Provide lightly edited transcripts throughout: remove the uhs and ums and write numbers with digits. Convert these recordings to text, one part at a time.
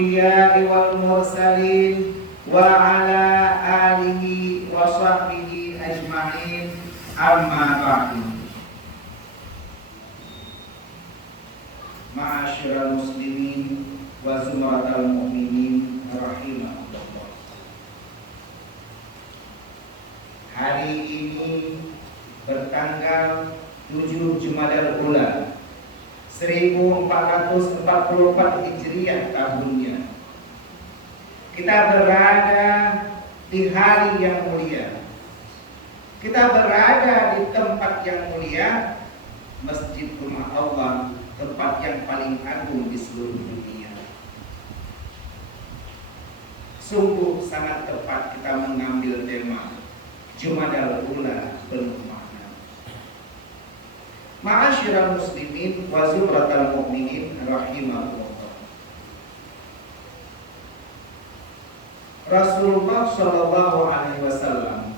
anbiya'i wal mursalin wa ala alihi wa sahbihi ajma'in, amma ba'du. Ma'asyiral muslimin wa zumratal mu'minin rahimahullah. Hari ini bertanggal 7 Jumadal Ula 1444 Hijriah tahunnya. Kita berada di hari yang mulia. Kita berada di tempat yang mulia, Masjid Rumah Allah, tempat yang paling agung di seluruh dunia. Sungguh sangat tepat kita mengambil tema Jumadal Ula penuh makna. Ma'asyiral muslimin wa zumratal mu'minin rahimahullah. Rasulullah Shallallahu Alaihi Wasallam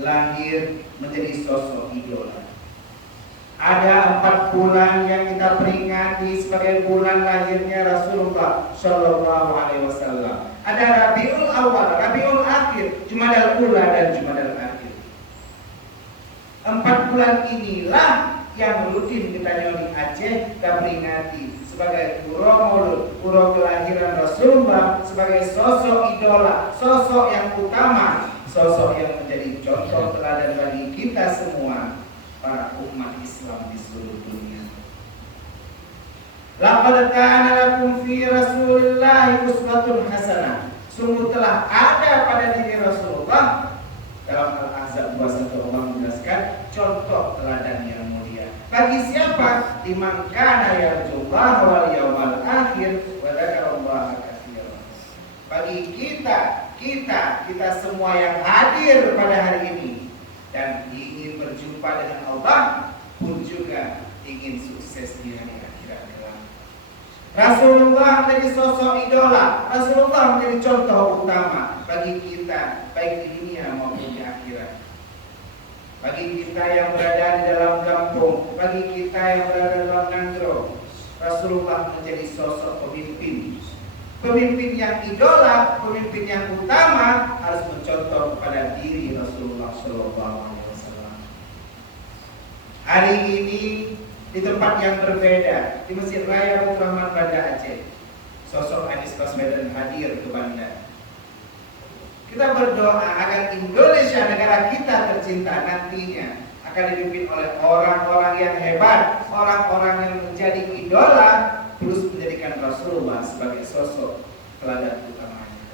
lahir menjadi sosok idola. Ada 4 bulan yang kita peringati sebagai bulan lahirnya Rasulullah Shallallahu Alaihi Wasallam. Ada Rabiul Awal, Rabiul Akhir, Jumadal Ula dan Jumadal Akhir. 4 bulan inilah yang rutin kita di Aceh kita peringati sebagai pura maulud, pura kelahiran Rasulullah, sebagai sosok idola, sosok yang utama, sosok yang menjadi contoh teladan bagi kita semua, para umat Islam di seluruh dunia. Laqad kana lakum fi Rasulillahi uswatun hasanah. Sungguh telah ada pada diri Rasulullah, dalam Al-Ahzab 21 Allah menjelaskan contoh teladan yang mulia. Bagi siapa? Liman kana yarjullaha wal yawmal akhir wa dzakarallaha katsiran. Bagi kita semua yang hadir pada hari ini dan ingin berjumpa dengan Allah, pun juga ingin sukses di hari akhirat kelak. Rasulullah menjadi sosok idola, Rasulullah menjadi contoh utama bagi kita, baik di dunia maupun di akhirat. Bagi kita yang berada di dalam kampung, bagi kita yang berada dalam nagro, Rasulullah menjadi sosok pemimpin. Pemimpin yang idola, pemimpin yang utama harus mencontoh kepada diri Rasulullah Shallallahu Alaihi Wasallam. Hari ini di tempat yang berbeda, di Masjid Raya Baitur Rahman Banda Aceh, sosok Anies Baswedan hadir ke Banda. Kita berdoa agar Indonesia, negara kita tercinta, nantinya akan dipimpin oleh orang-orang yang hebat, orang-orang yang menjadi idola, terus menjadikan Rasulullah sebagai sosok teladan utamanya.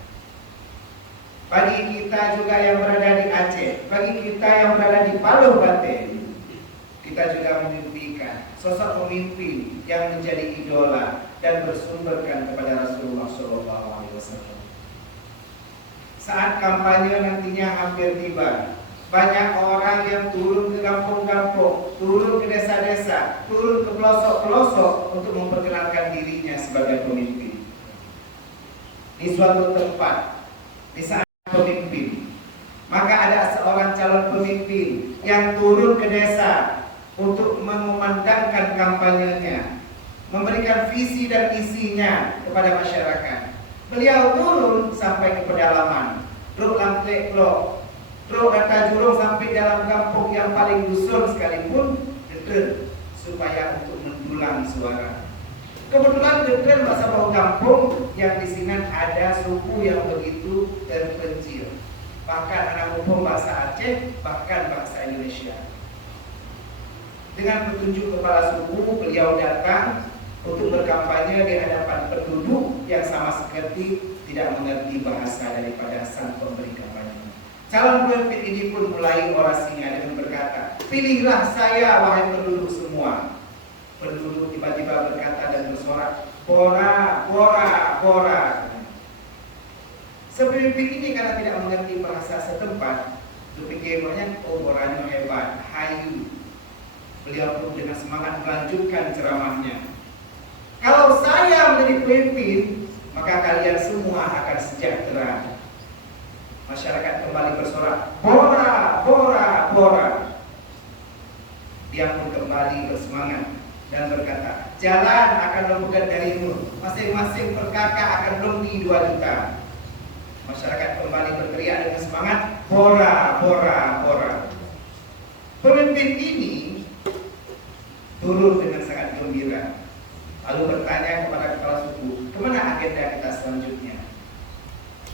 Bagi kita juga yang berada di Aceh, bagi kita yang berada di Paluh Bate, kita juga memimpikan sosok pemimpin yang menjadi idola dan bersumberkan kepada Rasulullah Shallallahu Alaihi Wasallam. Saat kampanye nantinya hampir tiba, banyak orang yang turun ke kampung-kampung, turun ke desa-desa, turun ke pelosok-pelosok untuk memperkenalkan dirinya sebagai pemimpin. Di suatu tempat, di saat pemimpin, maka ada seorang calon pemimpin yang turun ke desa untuk mengumandangkan kampanyenya, memberikan visi dan misinya kepada masyarakat. Beliau turun sampai ke pedalaman, truk lantai blok, truk kata jurung sampai dalam kampung yang paling dusun sekalipun, deder supaya untuk mendulang suara. Kebetulan deder bahasa bau kampung yang di sini ada suku yang begitu terpencil, bahkan anak umum bahasa Aceh, bahkan bahasa Indonesia. Dengan petunjuk kepala suku, beliau datang untuk berkampanye di hadapan penduduk yang sama seperti tidak mengerti bahasa daripada sang pemberi kampanye. Calon pemimpin ini pun mulai orasinya dengan berkata, "Pilihlah saya wahai penduduk semua." Penduduk tiba-tiba berkata dan bersorak, "Bora, bora, bora." Pemimpin ini karena tidak mengerti bahasa setempat, berpikirnya, "Oh, boranya hebat, hayu." Beliau pun dengan semangat melanjutkan ceramahnya. "Kalau saya menjadi pemimpin, maka kalian semua akan sejahtera." Masyarakat kembali bersorak, "Bora, bora, bora." Dia pun kembali bersemangat dan berkata, "Jalan akan membuka darimu, masing-masing per kakak akan lebih 2 juta. Masyarakat kembali berteriak dengan semangat, Bora, Bora, Bora. Pemimpin ini turun dengan sangat gembira, lalu bertanya kepada kepala suku, kemana agenda kita selanjutnya?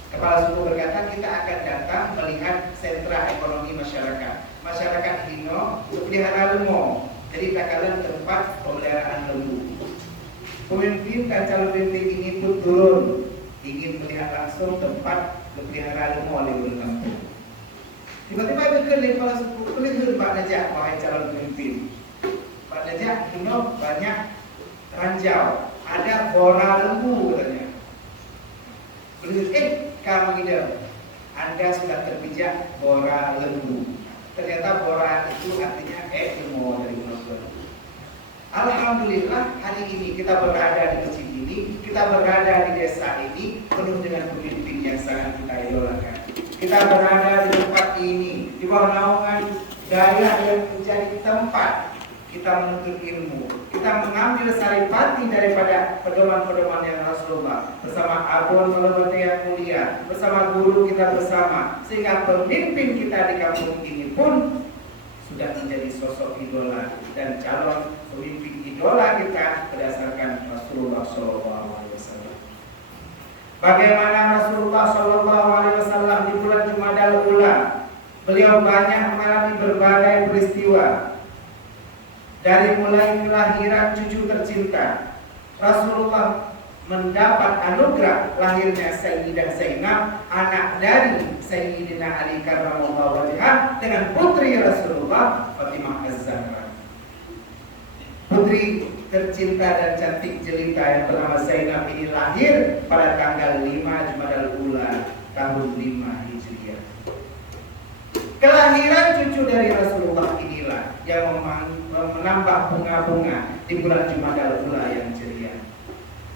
Kepala suku berkata, kita akan datang melihat sentra ekonomi masyarakat. Masyarakat Hino pelihara lembu, jadi bakalan tempat pemeliharaan lembu. Pemimpin dan calon pemimpin ini pun turun, ingin melihat langsung tempat pemeliharaan lembu oleh kampung. Tiba-tiba berkeliling kepala suku, kelihatan Pak Najak, wahai calon pemimpin. Pak Najak, Hino banyak ranjau, ada bora lembu katanya. Kamu tidak, Anda sudah terpijak bora lembu. Ternyata bora itu artinya ilmu dari Rasul. Alhamdulillah hari ini kita berada di masjid ini, kita berada di desa ini penuh dengan pemimpin yang sangat kita idolakan. Kita berada di tempat ini di bawah naungan daerah yang menjadi tempat kita menuntut ilmu. Kita mengambil saripati daripada pedoman-pedoman yang Rasulullah bersama abun melewati yang mulia, bersama guru kita bersama, sehingga pemimpin kita di kampung ini pun sudah menjadi sosok idola dan calon pemimpin idola kita berdasarkan Rasulullah SAW. Bagaimana Rasulullah SAW di bulan Jumadal Ula, beliau banyak mengalami berbagai peristiwa. Dari mulai kelahiran cucu tercinta, Rasulullah mendapat anugerah lahirnya Sayyidah Zainab, anak dari Sayyidina Ali karramallahu wajhah, dengan putri Rasulullah Fatimah Az-Zahra. Putri tercinta dan cantik jelita yang bernama Zainab ini lahir pada tanggal 5 Jumadal Ula tahun 5 Hijriah. Kelahiran cucu dari Rasulullah inilah yang menambah bunga-bunga di bulan Jumadal Ula yang ceria.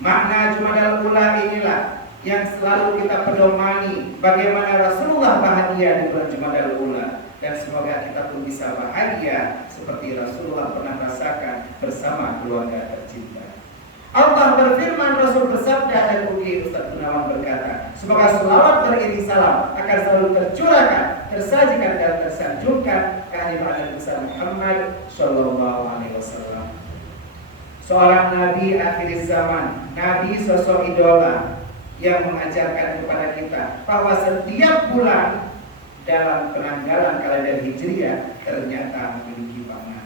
Makna Jumadal Ula inilah yang selalu kita pedomani bagaimana Rasulullah bahagia di bulan Jumadal Ula, dan semoga kita pun bisa bahagia seperti Rasulullah pernah rasakan bersama keluarga tercinta. Allah berfirman, Rasul bersabda, dan Ugi Ustaz Gunawan berkata, semoga selawat beriring salam akan selalu tercurahkan, tersajikan dan tersanjungkan kehadiran besar Muhammad Sallallahu Alaihi Wasallam, seorang Nabi akhir zaman, Nabi sosok idola yang mengajarkan kepada kita bahwa setiap bulan dalam penanggalan kalender Hijriah ternyata memiliki makna.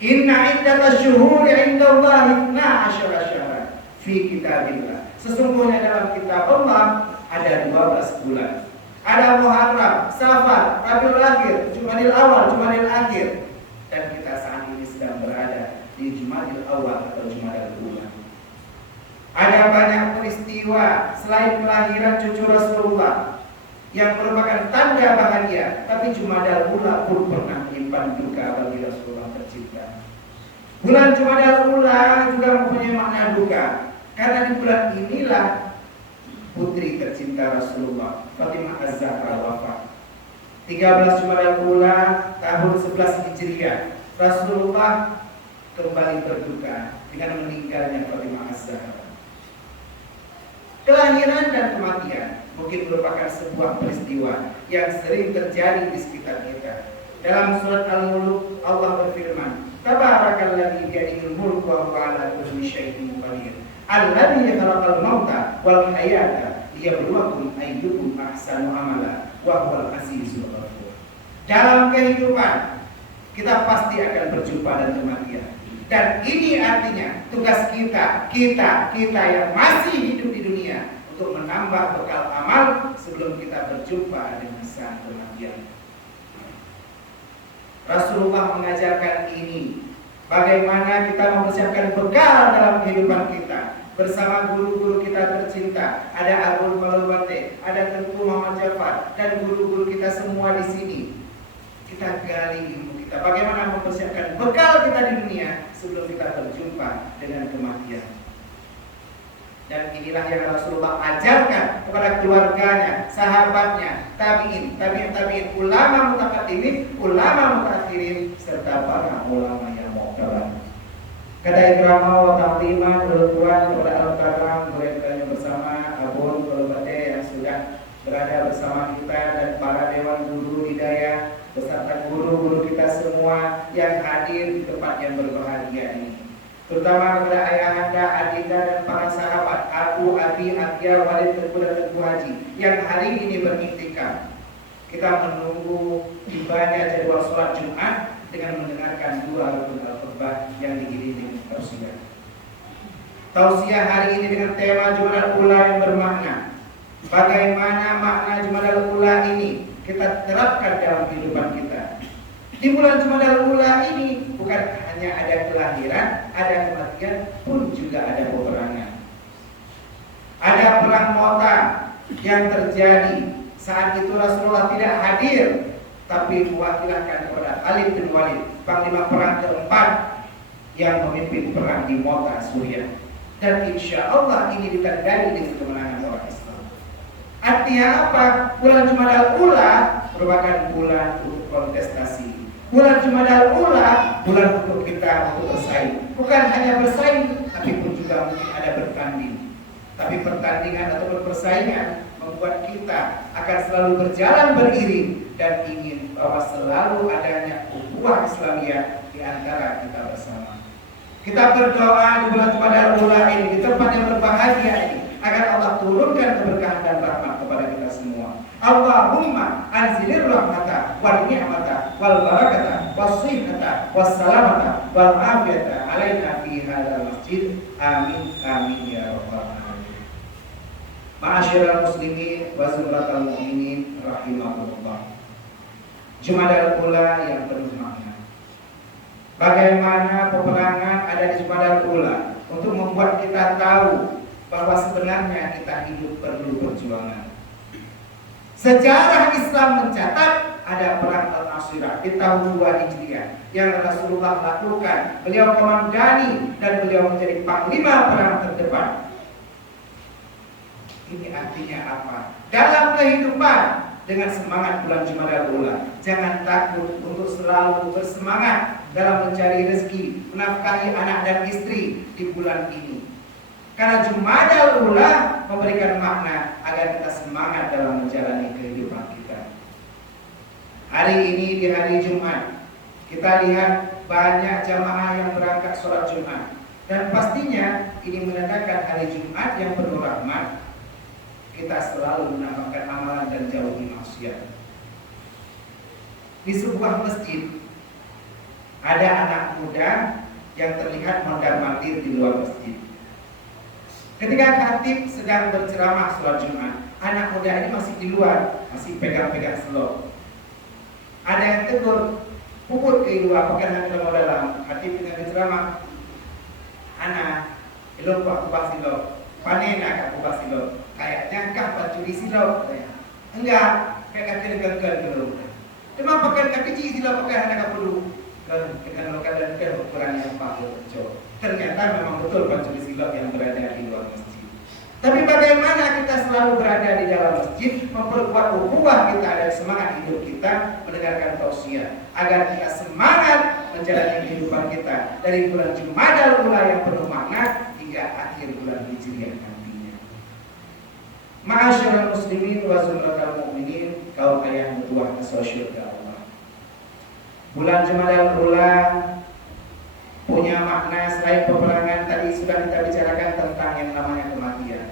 Inna iddatash syuhuri 'indallahi 12 syahran fi kitabillah. Sesungguhnya dalam kitab Allah ada 12 bulan. Ada Muharram, Safar, Rabiul Akhir, Jumadil Awal, Jumadil Akhir. Dan kita saat ini sedang berada di Jumadil Awal atau Jumadil Ula. Ada banyak peristiwa selain kelahiran cucu Rasulullah yang merupakan tanda bahagia, tapi Jumadal Ula pun pernah menyimpan duka bagi Rasulullah tercinta. Bulan Jumadal Ula juga mempunyai makna duka, karena di bulan inilah putri tercinta Rasulullah, Fatimah Az-Zahra wafat. 13 Jumadal Ula tahun 11 Hijriah, Rasulullah kembali berduka dengan meninggalnya Fatimah Az-Zahra. Kelahiran dan kematian mungkin merupakan sebuah peristiwa yang sering terjadi di sekitar kita. Dalam surat Al-Mulk Allah berfirman, Tabarakalladzi biyadihil mulku wa huwa ala kulli syai'in qadir. Alladzi khalaqal mauta wal hayata liyabluwakum ayyukum ahsanu amala wa huwal azizul ghafur. Dalam kehidupan kita pasti akan berjumpa dan kematian. Dan ini artinya tugas kita yang masih hidup di dunia untuk menambah bekal amal sebelum kita berjumpa dengan sang kematian. Rasulullah mengajarkan ini, bagaimana kita mempersiapkan bekal dalam kehidupan kita. Bersama guru-guru kita tercinta, ada Abul Malawate, ada Tengku Muhammad Jafar, dan guru-guru kita semua di sini. Kita gali ilmu kita, bagaimana mempersiapkan bekal kita di dunia sebelum kita berjumpa dengan kematian. Dan inilah yang Rasulullah ajarkan kepada keluarganya, sahabatnya, tabi'in, ulama mutaqaddimin, ulama mutaakhirin, serta para ulama yang mu'tabar. Kata ikrama wa ta'zima kepada al-karam mereka bersama abun kolobade yang sudah berada bersama kita dan para dewan guru hidayah beserta guru-guru kita semua yang hadir di tempat yang berbahagia ini. Terutama kepada ayahanda, adinda dan para sahabat Abu, Abi, Atia, Walid, Teguh dan Teguh Haji yang hari ini beriktikaf. Kita menunggu tibanya jadwal sholat Jumat dengan mendengarkan dua rukun al-khutbah yang diiringi dengan tausiah. Tausiah hari ini dengan tema Jumadal Ula yang bermakna. Bagaimana makna Jumadal Ula ini kita terapkan dalam kehidupan kita. Di bulan Jumadal Ula ini bukan hanya ada kelahiran, ada kematian, pun juga ada peperangan. Ada perang Mu'tah yang terjadi. Saat itu Rasulullah tidak hadir, tapi mewakilkan kepada Khalid bin Walid, panglima perang keempat yang memimpin perang di Mu'tah, Suriah. Dan insya Allah ini ditandai dengan kemenangan orang Islam. Artinya apa? Bulan Jumadal Ula merupakan bulan untuk kontestasi. Bulan Jumadal Ula bulan untuk kita untuk bersaing. Bukan hanya bersaing, tapi pun juga mungkin ada bertanding. Tapi pertandingan atau persaingan membuat kita akan selalu berjalan beriring dan ingin bahwa selalu adanya ukhuwah Islamiyah di antara kita bersama. Kita berdoa di bulan Jumadal Ula ini, di tempat yang berbahagia ini, agar Allah turunkan keberkahan dan rahmat kepada kita semua. Allahumma anzilir rahmata wal ni'mata wal barakata was sihhata was salamata wal afiyata alaina fi hadzal masjid. Amin amin ya rabbal alamin. Ma'asyiral muslimin wa zumratal mu'minin rahimakumullah. Jumadal Ula yang penuh makna. Bagaimana peperangan ada di Jumadal Ula untuk membuat kita tahu bahwa sebenarnya kita hidup perlu perjuangan. Sejarah Islam mencatat ada perang Al-Nusirah di tahun 2 Hijriah yang Rasulullah lakukan. Beliau komandani dan beliau menjadi panglima perang terdepan. Ini artinya apa? Dalam kehidupan dengan semangat bulan Jumadal Ula, jangan takut untuk selalu bersemangat dalam mencari rezeki, menafkahi anak dan istri di bulan ini. Karena Jumadal Ula memberikan makna agar kita semangat dalam menjalani kehidupan kita. Hari ini di hari Jumat, kita lihat banyak jamaah yang berangkat sholat Jumat. Dan pastinya ini menandakan hari Jumat yang penuh rahmat. Kita selalu menambahkan amalan dan jauhi maksiat. Di sebuah masjid ada anak muda yang terlihat mondar-mandir di luar masjid. Ketika khatib sedang berceramah sholat Jumat, anak muda ini masih di luar, masih pegang-pegang selop. Ada yang tegur, puput ke luar, pegang yang mau dalam. Khatib dengan berceramah, anak, ilmu pak kubah silop, panen agak kubah silop. Kayaknya kah baju silop? Enggak, kayak kaki dekat dulu. Cuma pakai kaki silop pakai anak dulu. Dengan lokal dan ukuran yang pakai ternyata memang betul baju silop yang berada di luar masjid. Tapi bagaimana kita selalu berada di dalam masjid, memperkuat ukhuwah kita dan semangat hidup kita mendengarkan tausiah agar kita semangat menjalani kehidupan kita dari bulan Jumadal Ula yang penuh makna hingga akhir bulan Hijriah nantinya. Ma'asyiral muslimin wa zumratal mu'minin, kaum ayah bertuah ke surga Allah. Bulan Jumadal Ula punya makna selain peperangan tadi sudah kita bicarakan tentang yang namanya kematian.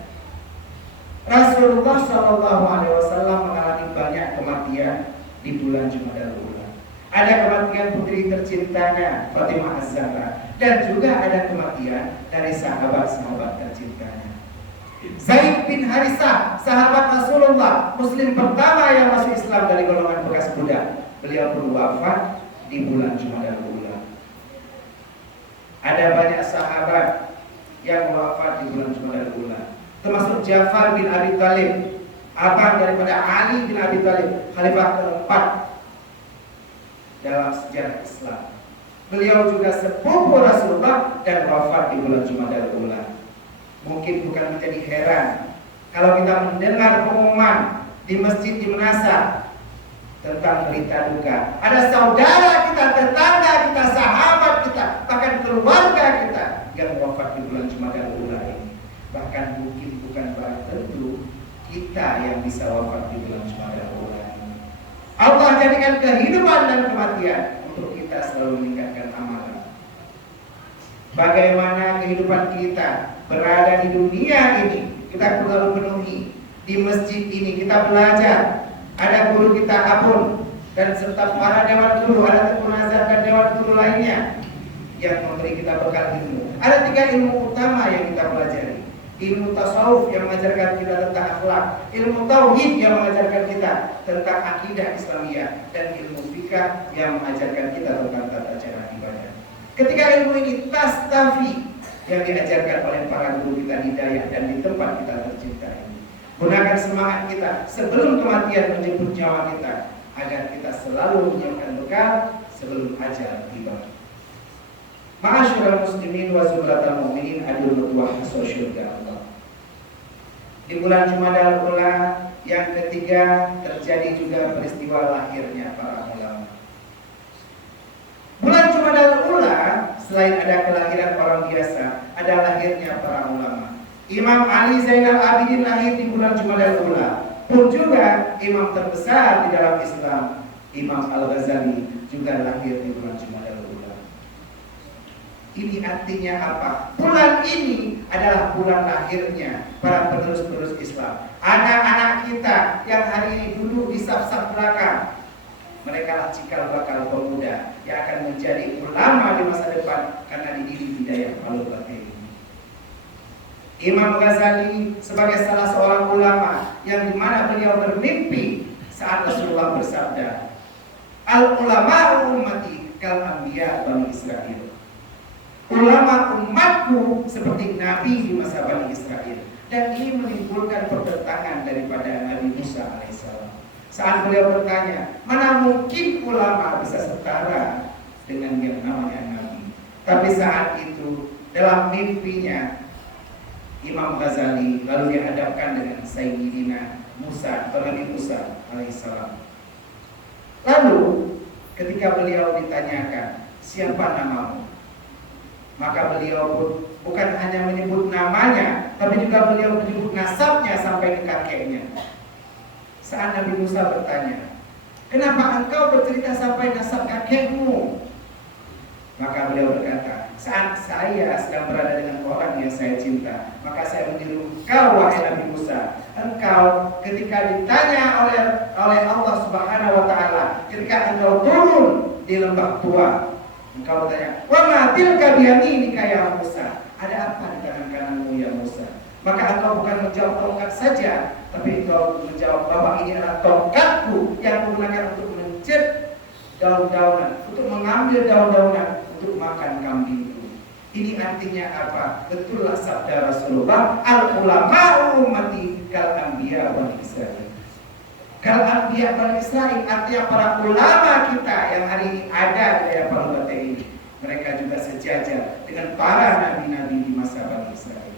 Rasulullah SAW mengalami banyak kematian di bulan Jumadal Ula. Ada kematian putri tercintanya Fatimah Az-Zahra dan juga ada kematian dari sahabat-sahabat tercintanya. Zaid bin Harisah, sahabat Rasulullah, muslim pertama yang masuk Islam dari golongan bekas budak. Beliau pun wafat di bulan Jumadal Ula. Ada banyak sahabat yang wafat di bulan Jumadal Ula, termasuk Ja'far bin Abi Thalib, abang daripada Ali bin Abi Thalib, khalifah keempat dalam sejarah Islam. Beliau juga sepupu Rasulullah dan wafat di bulan Jumadal Ula. Mungkin bukan menjadi heran kalau kita mendengar pengumuman di masjid di Menasa tentang berita duka. Ada saudara kita, tetangga kita, sahabat kita kita, bahkan keluarga kita yang wafat di bulan Jumadal Ula ini. Bahkan mungkin bukan barang tentu kita yang bisa wafat di bulan Jumadal Ula ini. Allah jadikan kehidupan dan kematian untuk kita selalu meningkatkan amalan. Bagaimana kehidupan kita berada di dunia ini, kita perlu penuhi. Di masjid ini kita belajar, ada guru kita Abun dan serta para dewan guru, ada Tengku Nazar dan dewan guru lainnya yang memberi kita bekal ilmu. Ada 3 ilmu utama yang kita pelajari. Ilmu tasawuf yang mengajarkan kita tentang akhlak, ilmu tauhid yang mengajarkan kita tentang akidah Islamiyah, dan ilmu fikih yang mengajarkan kita tentang tata cara ibadah. Ketika ilmu ini tastafi yang diajarkan oleh para guru kita hidayah dan di tempat kita tercinta ini, gunakan semangat kita sebelum kematian menjemput nyawa kita, agar kita selalu menyiapkan bekal sebelum ajal tiba. Ma'asyiral muslimin wa zumratal mu'minin, adil mutuah hasil syurga Allah. Di bulan Jumadal Ula yang ketiga terjadi juga peristiwa lahirnya para ulama. Bulan Jumadal Ula selain ada kelahiran orang biasa, ada lahirnya para ulama. Imam Ali Zainal Abidin lahir di bulan Jumadal Ula. Pun juga imam terbesar di dalam Islam, Imam Al-Ghazali, juga lahir di bulan Jumadal Ula. Ini artinya apa? Bulan ini adalah bulan lahirnya para penerus-penerus Islam. Anak-anak kita yang hari ini duduk di saf-saf belakang, mereka lah cikal bakal pemuda yang akan menjadi ulama di masa depan karena dididik hidayah Al-Fatihah. Imam Ghazali sebagai salah seorang ulama yang dimana beliau bermimpi saat Rasulullah bersabda, "Al-ulama ummati kal anbiya Bani Israel." Ulama umatku seperti Nabi di masa Bani Israel. Dan ini menimbulkan pertentangan daripada Nabi Musa alaihissalam. Saat beliau bertanya, mana mungkin ulama bisa setara dengan yang namanya Nabi? Tapi saat itu dalam mimpinya Imam Ghazali lalu dihadapkan dengan Sayyidina Musa atau Nabi Musa alaihissalam. Lalu ketika beliau ditanyakan, siapa namamu? Maka beliau pun bukan hanya menyebut namanya, tapi juga beliau menyebut nasabnya sampai ke kakeknya. Saat Nabi Musa bertanya, kenapa engkau bercerita sampai nasab kakekmu? Maka beliau berkata, saat saya sedang berada dengan orang yang saya cinta, maka saya menyeru engkau wahai Nabi Musa. Engkau ketika ditanya oleh Allah Subhanahu wa Ta'ala, ketika engkau turun di lembah tua, engkau bertanya, wa ma tilka biyaminika ya Musa? Ada apa di tangan kananmu ya Musa? Maka engkau bukan menjawab tongkat saja, tapi engkau menjawab bahwa ini adalah tongkatku yang menggunakan untuk mencet daun-daunan, untuk mengambil daun-daunan untuk makan kambingku. Ini artinya apa? Betullah sabda Rasulullah, al-ulama'u ummati kal anbiya Bani Israel. Kal anbiya Bani Israel artinya para ulama kita yang hari ini ada di dalam bumi ini. Mereka juga sejajar dengan para nabi-nabi di masa Bani Israel.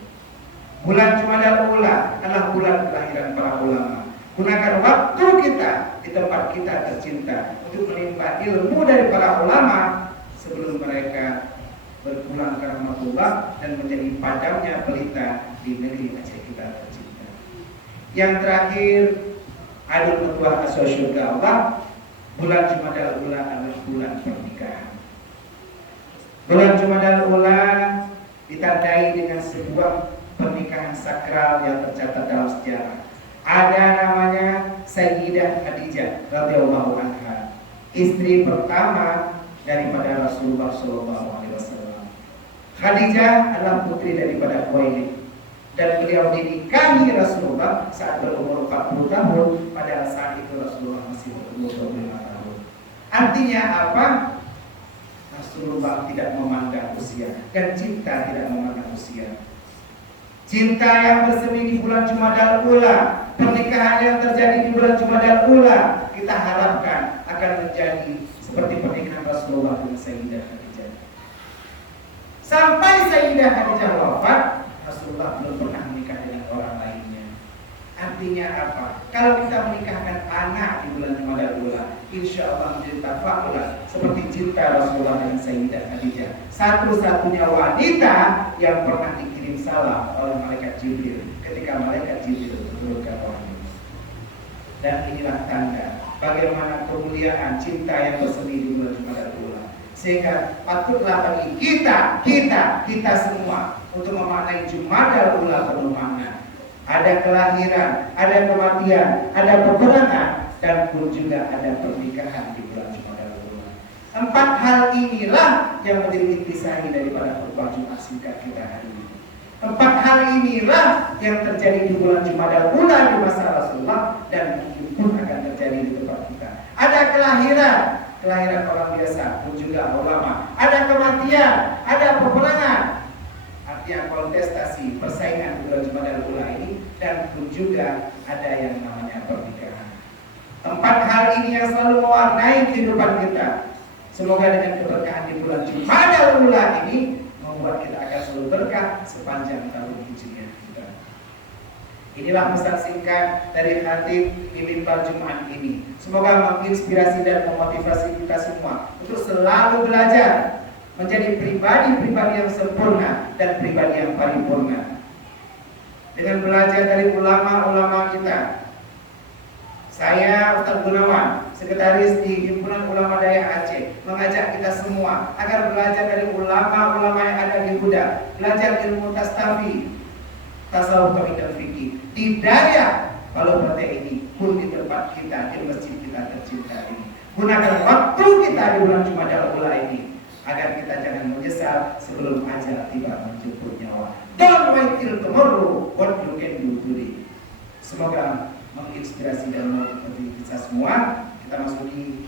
Bulan Jumadal Ula adalah bulan kelahiran para ulama. Gunakan waktu kita di tempat kita tercinta untuk menimba ilmu dari para ulama sebelum mereka berpulang ke rahmatullah dan menjadi padamnya pelita di negeri Aceh kita tercinta. Yang terakhir, adil mutuah asal syurga Allah, bulan Jumadal Ula adalah bulan pernikahan. Bulan Jumadal Ula ditandai dengan sebuah pernikahan sakral yang tercatat dalam sejarah. Ada namanya Sayyidah Khadijah radhiyallahu anha, istri pertama daripada Rasulullah SAW. Khadijah adalah putri daripada Khuwailid dan beliau dinikahi Rasulullah saat berumur 40 tahun. Pada saat itu Rasulullah masih berumur 25 tahun. Artinya apa? Rasulullah tidak memandang usia dan cinta tidak memandang usia. Cinta yang bersemi di bulan Jumadal Ula, pernikahan yang terjadi di bulan Jumadal Ula, kita harapkan akan menjadi seperti pernikahan Rasulullah dengan Sayyidah Khadijah. Sampai Sayyidah Khadijah wafat, Rasulullah belum pernah menikah dengan orang lainnya. Artinya apa? Kalau kita menikahkan anak di bulan Jumadal Ula, insya Allah menjadi tafaulah seperti cinta Rasulullah dengan Sayyidah Khadijah, satu-satunya wanita yang pernah dikirim salam oleh malaikat Jibril ketika malaikat Jibril menurunkan wahyu. Dan inilah tanda bagaimana kemuliaan cinta yang bersemi di bulan Jumadal Ula. Sehingga patutlah bagi kita semua untuk memaknai Jumadal Ula penuh makna. Ada kelahiran, ada kematian, ada peperangan, dan pun juga ada pernikahan di bulan Jumadal Ula. 4 hal inilah yang menjadi intisari daripada khutbah Jumat singkat kita hari ini. 4 hal inilah yang terjadi di bulan Jumadal Ula di masa Rasulullah dan mungkin pun akan terjadi di tempat kita. Ada kelahiran orang biasa pun juga ulama. Ada kematian, ada peperangan. Artinya kontestasi, persaingan di bulan Jumadal Ula ini, dan pun juga ada yang namanya pernikahan. 4 hal ini yang selalu mewarnai kehidupan kita. Semoga dengan keberkahan di bulan Jumadal Ula ini membuat kita akan selalu berkah sepanjang tahun Hijriah kita. Inilah pesan singkat dari khatib di mimbar Jumat ini. Semoga menginspirasi dan memotivasi kita semua untuk selalu belajar menjadi pribadi-pribadi yang sempurna dan pribadi yang paripurna. Dengan belajar dari ulama-ulama kita. Saya Ustaz Gunawan, sekretaris di Himpunan Ulama Dayak Aceh, mengajak kita semua agar belajar dari ulama-ulama yang ada di Buda, belajar ilmu tasawuf, tasawuf dan fikih di Dayak Palobrate ini pun di tempat kita, di masjid kita tercinta ini. Gunakan waktu kita di bulan Jumadal Ula ini agar kita jangan menyesal sebelum ajal tiba menjemput nyawa. Don't wait till tomorrow, what you can do today. Semoga menginspirasi dan memotivasi kita semua. Kita masuki